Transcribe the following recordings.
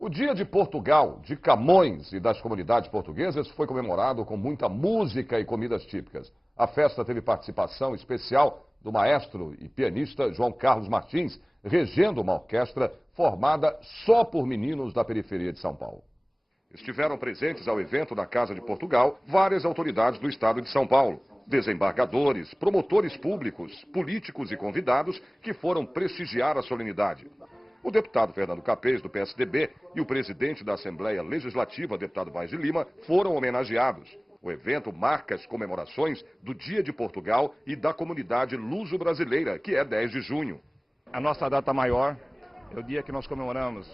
O Dia de Portugal, de Camões e das comunidades portuguesas foi comemorado com muita música e comidas típicas. A festa teve participação especial do maestro e pianista João Carlos Martins, regendo uma orquestra formada só por meninos da periferia de São Paulo. Estiveram presentes ao evento na Casa de Portugal várias autoridades do estado de São Paulo, desembargadores, promotores públicos, políticos e convidados que foram prestigiar a solenidade. O deputado Fernando Capês, do PSDB, e o presidente da Assembleia Legislativa, deputado Vaz de Lima, foram homenageados. O evento marca as comemorações do Dia de Portugal e da comunidade luso-brasileira, que é 10 de junho. A nossa data maior é o dia que nós comemoramos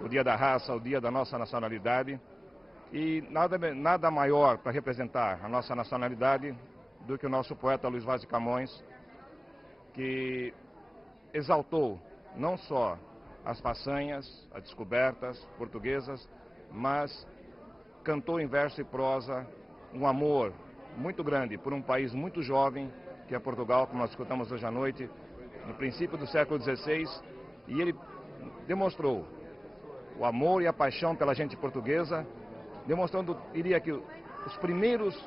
o Dia da Raça, o Dia da nossa nacionalidade. E nada maior para representar a nossa nacionalidade do que o nosso poeta Luiz Vaz de Camões, que exaltou não só as façanhas, as descobertas portuguesas, mas cantou em verso e prosa um amor muito grande por um país muito jovem, que é Portugal, como nós escutamos hoje à noite, no princípio do século XVI, e ele demonstrou o amor e a paixão pela gente portuguesa, demonstrando, diria que, os primeiros,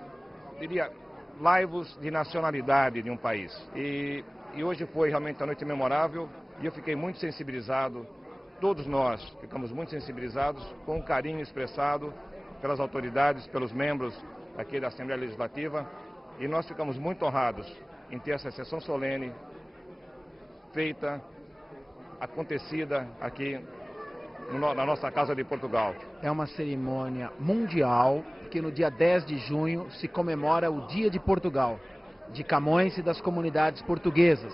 laivos de nacionalidade de um país. E hoje foi realmente uma noite memorável, e eu fiquei muito sensibilizado, todos nós ficamos muito sensibilizados com o carinho expressado pelas autoridades, pelos membros aqui da Assembleia Legislativa, e nós ficamos muito honrados em ter essa sessão solene feita, acontecida aqui na nossa Casa de Portugal. É uma cerimônia mundial que no dia 10 de junho se comemora o Dia de Portugal, de Camões e das comunidades portuguesas.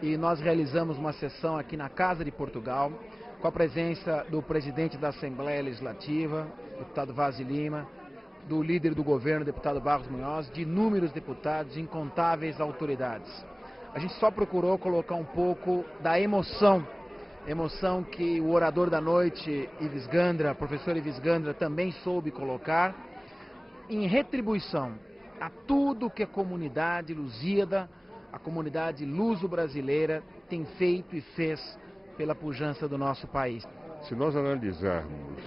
E nós realizamos uma sessão aqui na Casa de Portugal, com a presença do presidente da Assembleia Legislativa, deputado Vaz de Lima, do líder do governo, deputado Barros Munhoz, de inúmeros deputados, de incontáveis autoridades. A gente só procurou colocar um pouco da emoção que o orador da noite, Ives Gandra, professor Ives Gandra, também soube colocar, em retribuição a tudo que a comunidade lusíada, a comunidade luso-brasileira tem feito e fez pela pujança do nosso país. Se nós analisarmos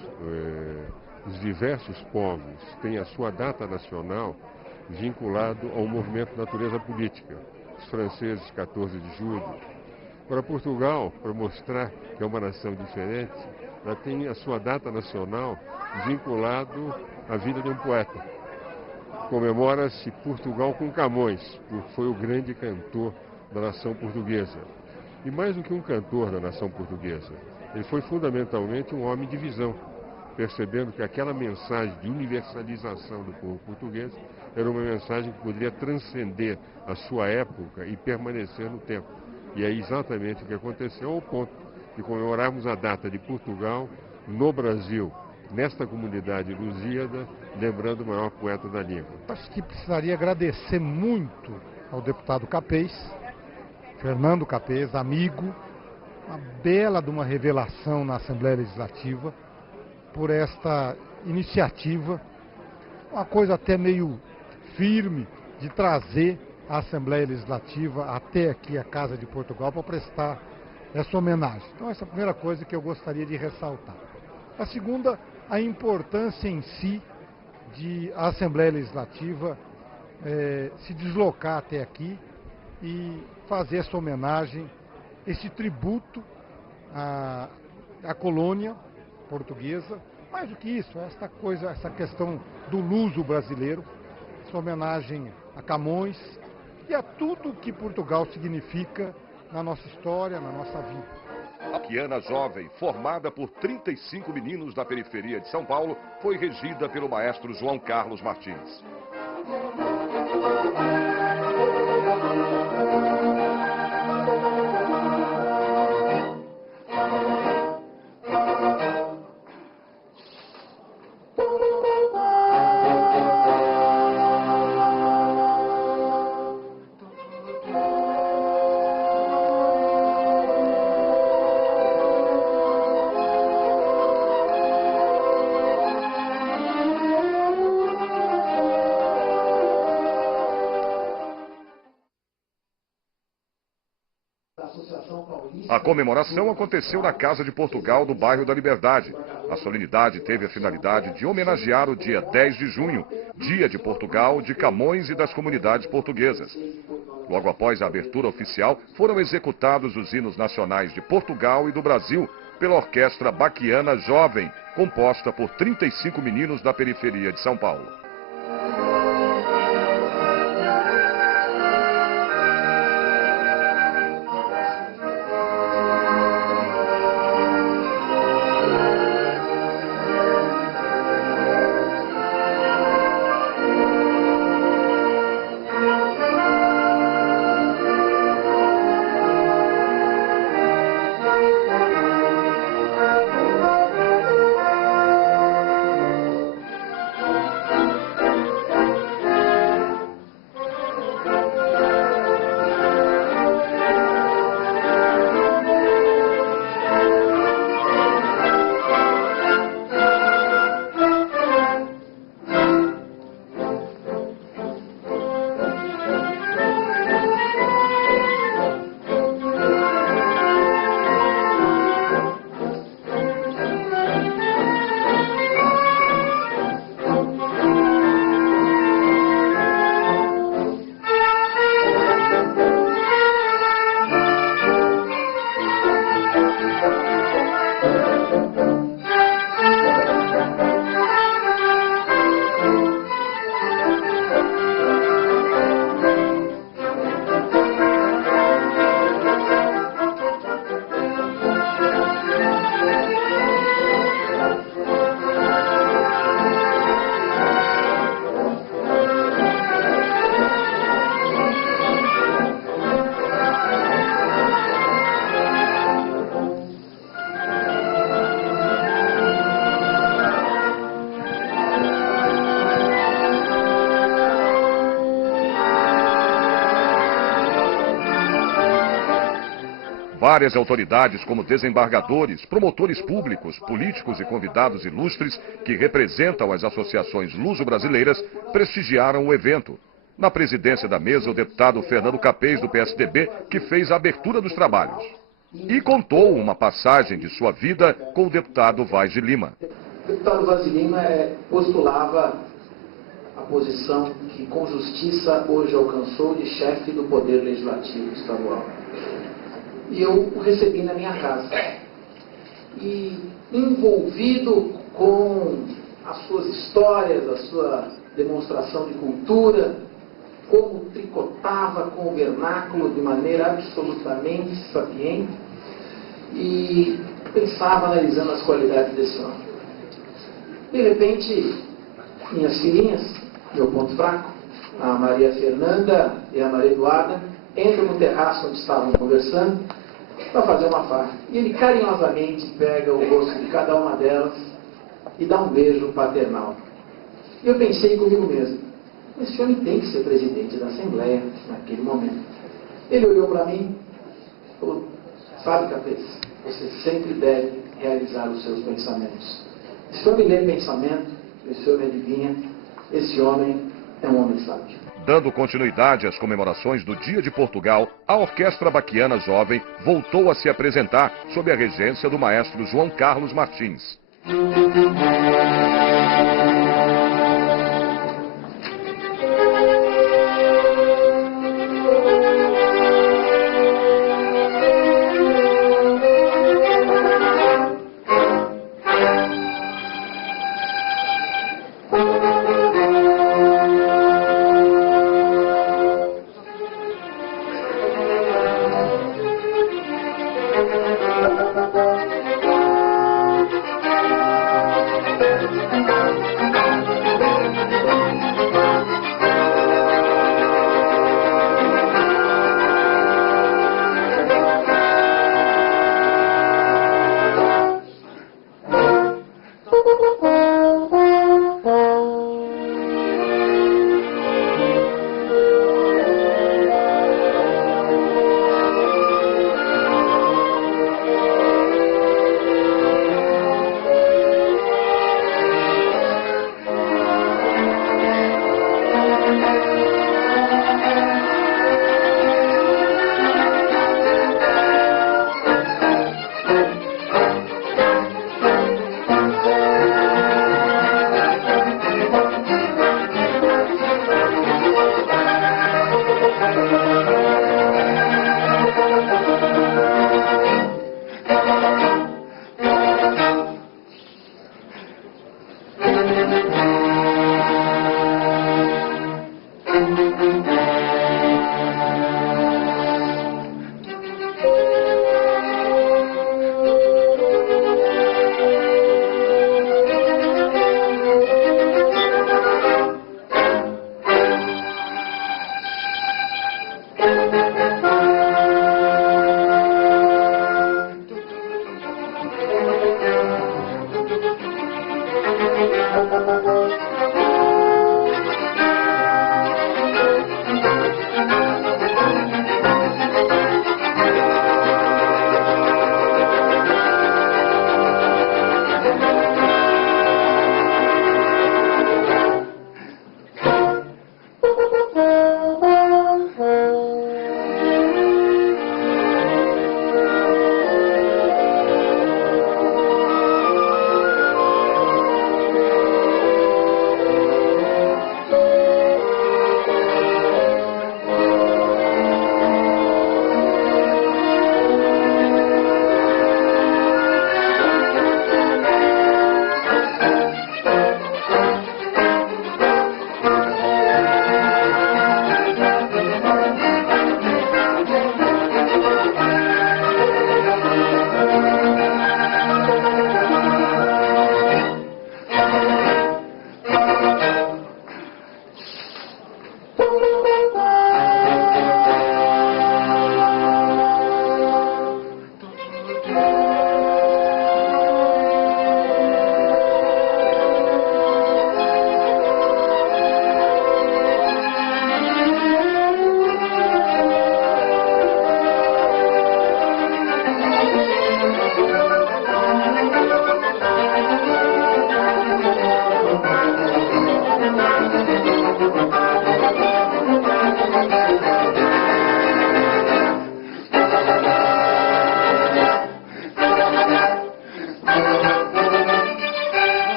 os diversos povos têm a sua data nacional vinculado ao movimento de natureza política. Os franceses, 14 de julho. Para Portugal, para mostrar que é uma nação diferente, ela tem a sua data nacional vinculado à vida de um poeta. Comemora-se Portugal com Camões, porque foi o grande cantor da nação portuguesa. E mais do que um cantor da nação portuguesa, ele foi fundamentalmente um homem de visão, percebendo que aquela mensagem de universalização do povo português era uma mensagem que poderia transcender a sua época e permanecer no tempo. E é exatamente o que aconteceu, ao ponto de comemorarmos a data de Portugal no Brasil, nesta comunidade lusíada, lembrando o maior poeta da língua. Acho que precisaria agradecer muito ao deputado Capês, Fernando Capês, amigo, uma bela de uma revelação na Assembleia Legislativa, por esta iniciativa, uma coisa até meio firme de trazer a Assembleia Legislativa até aqui a Casa de Portugal para prestar essa homenagem. Então essa é a primeira coisa que eu gostaria de ressaltar. A segunda, a importância em si de a Assembleia Legislativa se deslocar até aqui e fazer essa homenagem, esse tributo à colônia portuguesa. Mais do que isso, essa questão do luso brasileiro, essa homenagem a Camões e a tudo que Portugal significa na nossa história, na nossa vida. A piana jovem, formada por 35 meninos da periferia de São Paulo, foi regida pelo maestro João Carlos Martins. A comemoração aconteceu na Casa de Portugal do bairro da Liberdade. A solenidade teve a finalidade de homenagear o dia 10 de junho, Dia de Portugal, de Camões e das comunidades portuguesas. Logo após a abertura oficial, foram executados os hinos nacionais de Portugal e do Brasil pela Orquestra Baquiana Jovem, composta por 35 meninos da periferia de São Paulo. Várias autoridades, como desembargadores, promotores públicos, políticos e convidados ilustres que representam as associações luso-brasileiras, prestigiaram o evento. Na presidência da mesa, o deputado Fernando Capês, do PSDB, que fez a abertura dos trabalhos. E contou uma passagem de sua vida com o deputado Vaz de Lima. O deputado Vaz de Lima postulava a posição que, com justiça, hoje alcançou de chefe do Poder Legislativo Estadual. E eu o recebi na minha casa. E envolvido com as suas histórias, a sua demonstração de cultura, como tricotava com o vernáculo de maneira absolutamente sapiente, e pensava analisando as qualidades desse homem. De repente, minhas filhinhas, meu ponto fraco, a Maria Fernanda e a Maria Eduarda, entram no terraço onde estavam conversando para fazer uma farra. E ele carinhosamente pega o rosto de cada uma delas e dá um beijo paternal. E eu pensei comigo mesmo, esse homem tem que ser presidente da Assembleia naquele momento. Ele olhou para mim e falou, sabe, Capês, você sempre deve realizar os seus pensamentos. Se eu me ler pensamento, se o senhor me adivinha, esse homem é um homem sábio. Dando continuidade às comemorações do Dia de Portugal, a Orquestra Baquiana Jovem voltou a se apresentar sob a regência do maestro João Carlos Martins.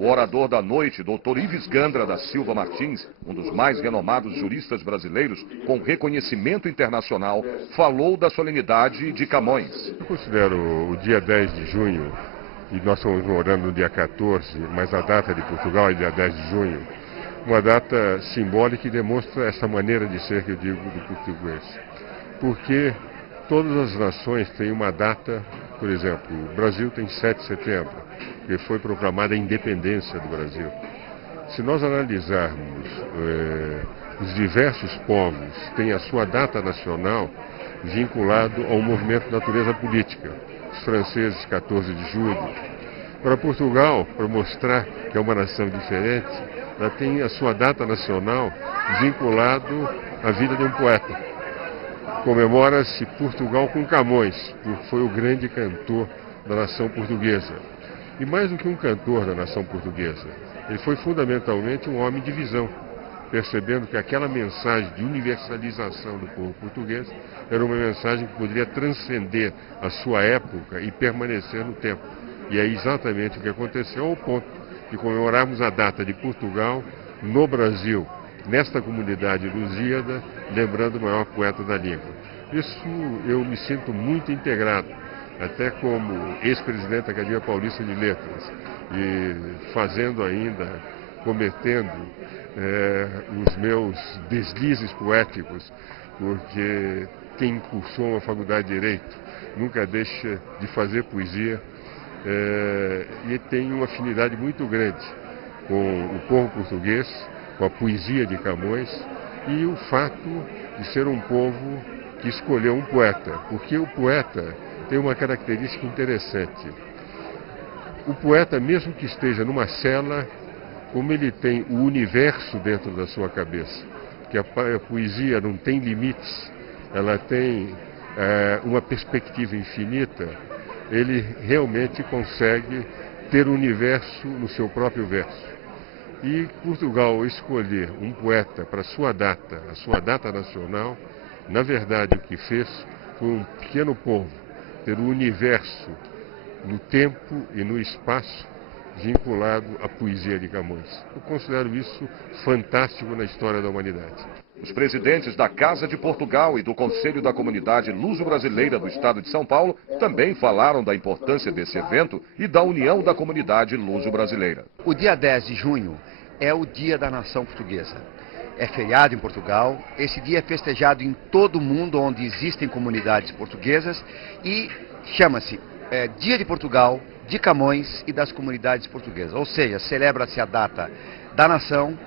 O orador da noite, Dr. Ives Gandra da Silva Martins, um dos mais renomados juristas brasileiros com reconhecimento internacional, falou da solenidade de Camões. Eu considero o dia 10 de junho, e nós estamos morando no dia 14, mas a data de Portugal é dia 10 de junho, uma data simbólica que demonstra essa maneira de ser que eu digo do português. Porque todas as nações têm uma data, por exemplo, o Brasil tem 7 de setembro, que foi proclamada a independência do Brasil. Se nós analisarmos, os diversos povos têm a sua data nacional vinculado ao movimento Natureza Política. Os franceses, 14 de julho. Para Portugal, para mostrar que é uma nação diferente, ela tem a sua data nacional vinculado à vida de um poeta. Comemora-se Portugal com Camões, porque foi o grande cantor da nação portuguesa. E mais do que um cantor da nação portuguesa, ele foi fundamentalmente um homem de visão, percebendo que aquela mensagem de universalização do povo português era uma mensagem que poderia transcender a sua época e permanecer no tempo. E é exatamente o que aconteceu, ao ponto de comemorarmos a data de Portugal no Brasil, nesta comunidade lusíada, lembrando o maior poeta da língua. Isso eu me sinto muito integrado, até como ex-presidente da Academia Paulista de Letras, e fazendo ainda, cometendo os meus deslizes poéticos, porque quem cursou uma faculdade de Direito nunca deixa de fazer poesia, e tem uma afinidade muito grande com o povo português, com a poesia de Camões, e o fato de ser um povo que escolheu um poeta, porque o poeta tem uma característica interessante. O poeta, mesmo que esteja numa cela, como ele tem o universo dentro da sua cabeça, que a poesia não tem limites, ela tem uma perspectiva infinita, ele realmente consegue ter o universo no seu próprio verso. E Portugal escolher um poeta para a sua data nacional, na verdade o que fez foi um pequeno povo ter o universo no tempo e no espaço vinculado à poesia de Camões. Eu considero isso fantástico na história da humanidade. Os presidentes da Casa de Portugal e do Conselho da Comunidade Luso-Brasileira do Estado de São Paulo também falaram da importância desse evento e da união da comunidade luso-brasileira. O dia 10 de junho é o dia da nação portuguesa. É feriado em Portugal, esse dia é festejado em todo o mundo onde existem comunidades portuguesas e chama-se Dia de Portugal, de Camões e das comunidades portuguesas. Ou seja, celebra-se a data da nação,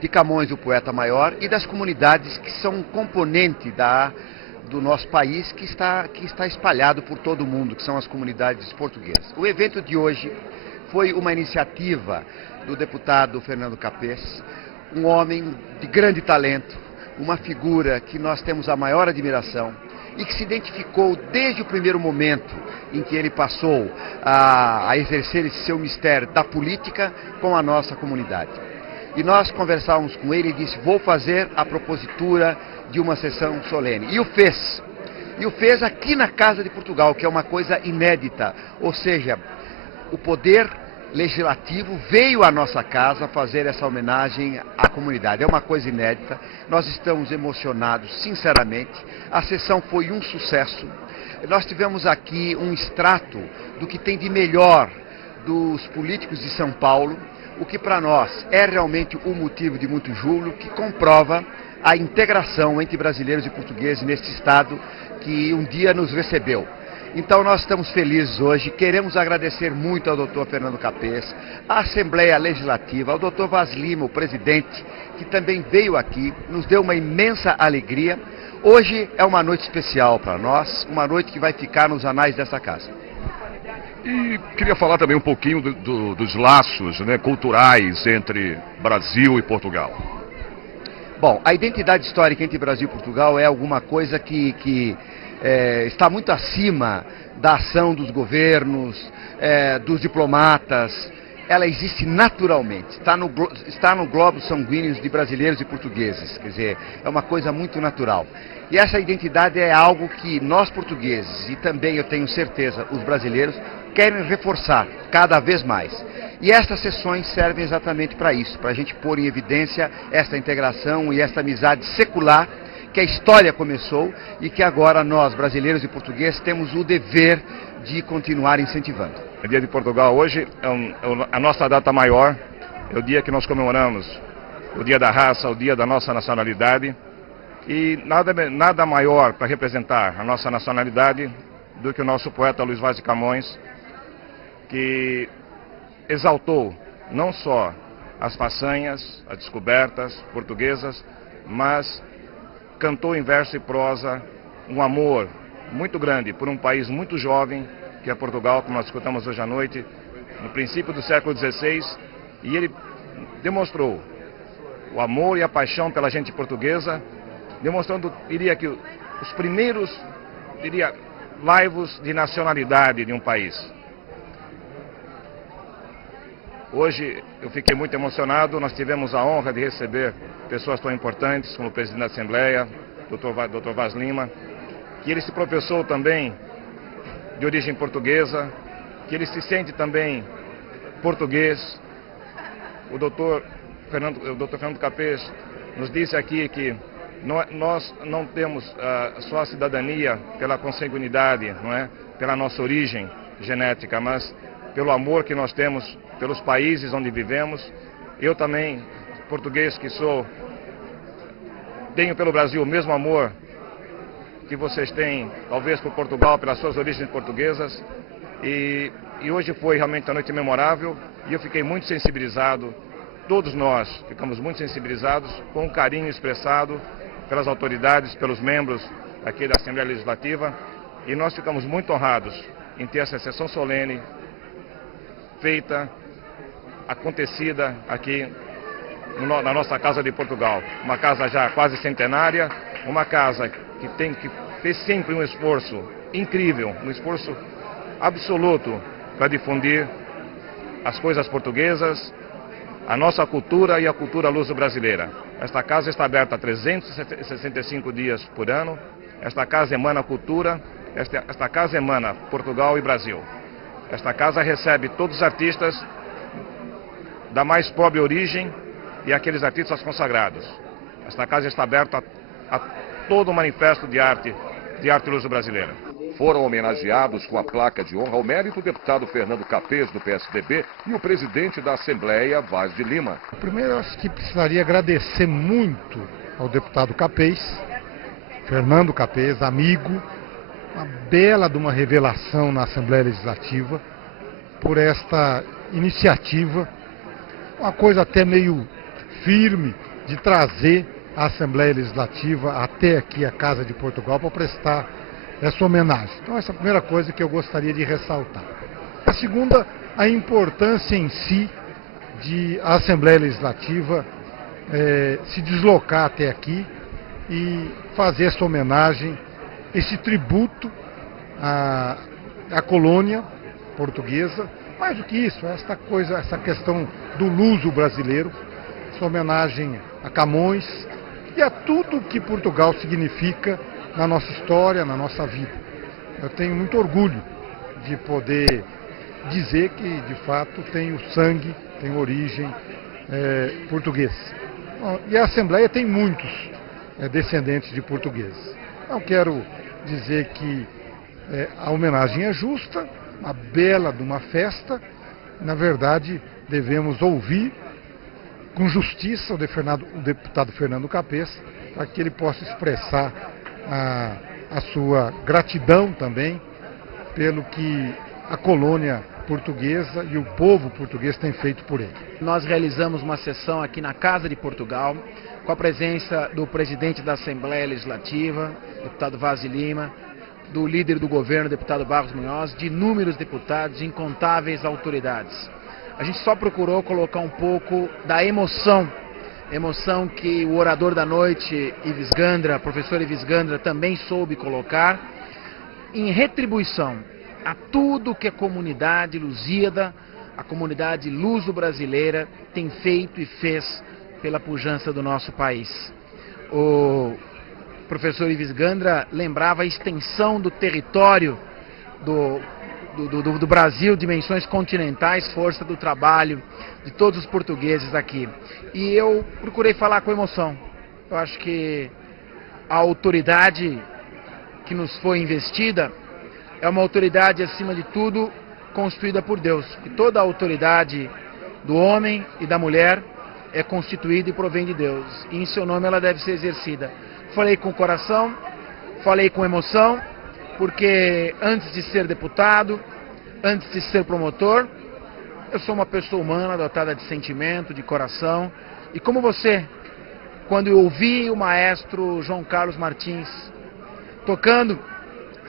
de Camões, o poeta maior, e das comunidades que são componente do nosso país, que está espalhado por todo o mundo, que são as comunidades portuguesas. O evento de hoje foi uma iniciativa do deputado Fernando Capês, um homem de grande talento, uma figura que nós temos a maior admiração e que se identificou desde o primeiro momento em que ele passou a exercer esse seu mistério da política com a nossa comunidade. E nós conversávamos com ele e disse, vou fazer a propositura de uma sessão solene. E o fez. E o fez aqui na Casa de Portugal, que é uma coisa inédita. Ou seja, o poder legislativo veio à nossa casa fazer essa homenagem à comunidade. É uma coisa inédita. Nós estamos emocionados, sinceramente. A sessão foi um sucesso. Nós tivemos aqui um extrato do que tem de melhor dos políticos de São Paulo, o que para nós é realmente um motivo de muito júbilo, que comprova a integração entre brasileiros e portugueses neste Estado que um dia nos recebeu. Então nós estamos felizes hoje, queremos agradecer muito ao doutor Fernando Capês, à Assembleia Legislativa, ao doutor Vaz Lima, o presidente, que também veio aqui, nos deu uma imensa alegria. Hoje é uma noite especial para nós, uma noite que vai ficar nos anais dessa casa. E queria falar também um pouquinho dos laços, né, culturais entre Brasil e Portugal. Bom, a identidade histórica entre Brasil e Portugal é alguma coisa que está muito acima da ação dos governos, dos diplomatas. Ela existe naturalmente, está no globo sanguíneo de brasileiros e portugueses, quer dizer, é uma coisa muito natural. E essa identidade é algo que nós portugueses, e também eu tenho certeza os brasileiros, querem reforçar cada vez mais. E estas sessões servem exatamente para isso, para a gente pôr em evidência esta integração e esta amizade secular que a história começou e que agora nós, brasileiros e portugueses, temos o dever de continuar incentivando. O Dia de Portugal hoje é a nossa data maior, é o dia que nós comemoramos o Dia da Raça, o Dia da nossa nacionalidade. E nada maior para representar a nossa nacionalidade do que o nosso poeta Luiz Vaz de Camões, que exaltou não só as façanhas, as descobertas portuguesas, mas cantou em verso e prosa um amor muito grande por um país muito jovem, que é Portugal, como nós escutamos hoje à noite, no princípio do século XVI, e ele demonstrou o amor e a paixão pela gente portuguesa, demonstrando, diria que, os primeiros, laivos de nacionalidade de um país. Hoje eu fiquei muito emocionado, nós tivemos a honra de receber pessoas tão importantes como o presidente da Assembleia, Dr. Vaz Lima, que ele se professou também de origem portuguesa, que ele se sente também português. O Dr. Fernando Capês nos disse aqui que nós não temos só a cidadania pela consanguinidade, não é? Pela nossa origem genética, mas pelo amor que nós temos pelos países onde vivemos. Eu também, português que sou, tenho pelo Brasil o mesmo amor que vocês têm, talvez, por Portugal, pelas suas origens portuguesas. E hoje foi realmente uma noite memorável e eu fiquei muito sensibilizado. Todos nós ficamos muito sensibilizados com o carinho expressado pelas autoridades, pelos membros aqui da Assembleia Legislativa, e nós ficamos muito honrados em ter essa sessão solene feita, acontecida aqui na nossa Casa de Portugal. Uma casa já quase centenária, uma casa que fez sempre um esforço incrível, um esforço absoluto para difundir as coisas portuguesas, a nossa cultura e a cultura luso-brasileira. Esta casa está aberta 365 dias por ano. Esta casa emana cultura, esta casa emana Portugal e Brasil. Esta casa recebe todos os artistas da mais pobre origem e aqueles artistas consagrados. Esta casa está aberta a todo o manifesto de arte luso-brasileira. Foram homenageados com a placa de honra ao mérito o deputado Fernando Capês, do PSDB, e o presidente da Assembleia, Vaz de Lima. Primeiro, acho que precisaria agradecer muito ao deputado Capês, Fernando Capês, amigo, uma bela de uma revelação na Assembleia Legislativa, por esta iniciativa, uma coisa até meio firme, de trazer a Assembleia Legislativa até aqui a Casa de Portugal para prestar essa homenagem. Então essa é a primeira coisa que eu gostaria de ressaltar. A segunda, a importância em si de a Assembleia Legislativa se deslocar até aqui e fazer essa homenagem, esse tributo à colônia portuguesa. Mais do que isso, essa questão do luso brasileiro, essa homenagem a Camões e a tudo que Portugal significa na nossa história, na nossa vida. Eu tenho muito orgulho de poder dizer que, de fato, tenho sangue, tenho origem portuguesa. E a Assembleia tem muitos descendentes de portugueses. Então, quero dizer que a homenagem é justa, uma bela de uma festa. Na verdade, devemos ouvir com justiça o deputado Fernando Capês, para que ele possa expressar a sua gratidão também pelo que a colônia portuguesa e o povo português têm feito por ele. Nós realizamos uma sessão aqui na Casa de Portugal, com a presença do presidente da Assembleia Legislativa, deputado Vaz de Lima, do líder do governo, deputado Barros Munhoz, de inúmeros deputados, de incontáveis autoridades. A gente só procurou colocar um pouco da emoção que o orador da noite, professor Ives Gandra, também soube colocar, em retribuição a tudo que a comunidade lusíada, a comunidade luso-brasileira tem feito e fez pela pujança do nosso país. O professor Ives Gandra lembrava a extensão do território do Brasil, dimensões continentais, força do trabalho de todos os portugueses aqui. E eu procurei falar com emoção. Eu acho que a autoridade que nos foi investida é uma autoridade, acima de tudo, constituída por Deus. E toda a autoridade do homem e da mulher é constituída e provém de Deus. E em seu nome ela deve ser exercida. Falei com o coração, falei com emoção, porque antes de ser deputado, antes de ser promotor, eu sou uma pessoa humana, dotada de sentimento, de coração. E como você, quando eu ouvi o maestro João Carlos Martins tocando,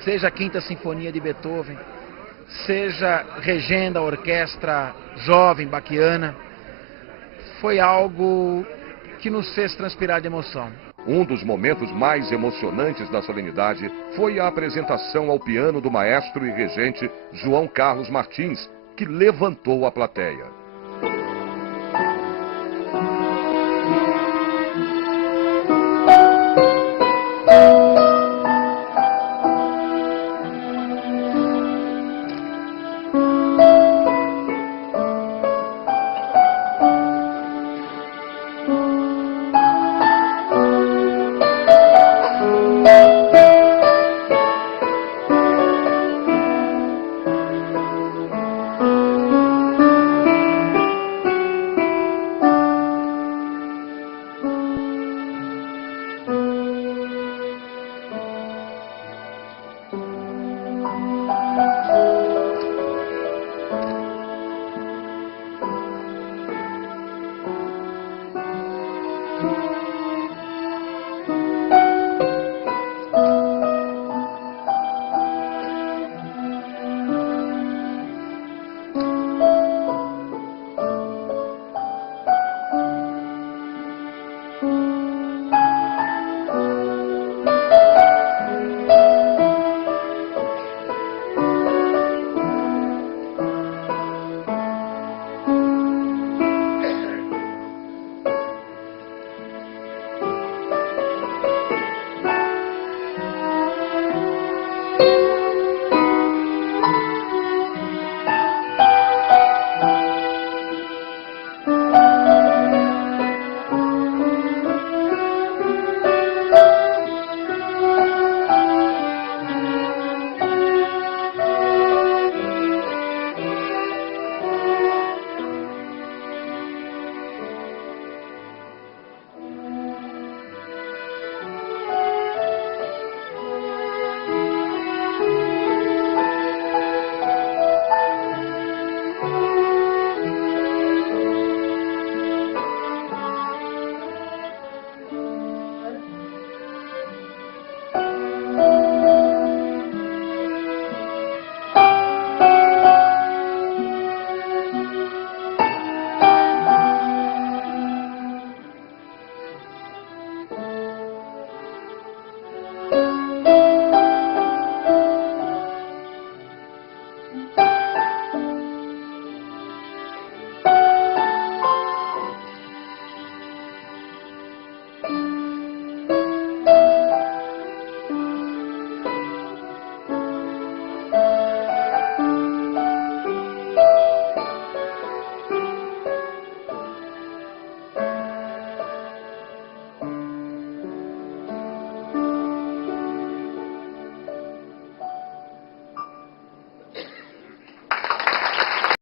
seja a Quinta Sinfonia de Beethoven, seja regendo a orquestra jovem, baquiana, foi algo que nos fez transpirar de emoção. Um dos momentos mais emocionantes da solenidade foi a apresentação ao piano do maestro e regente João Carlos Martins, que levantou a plateia.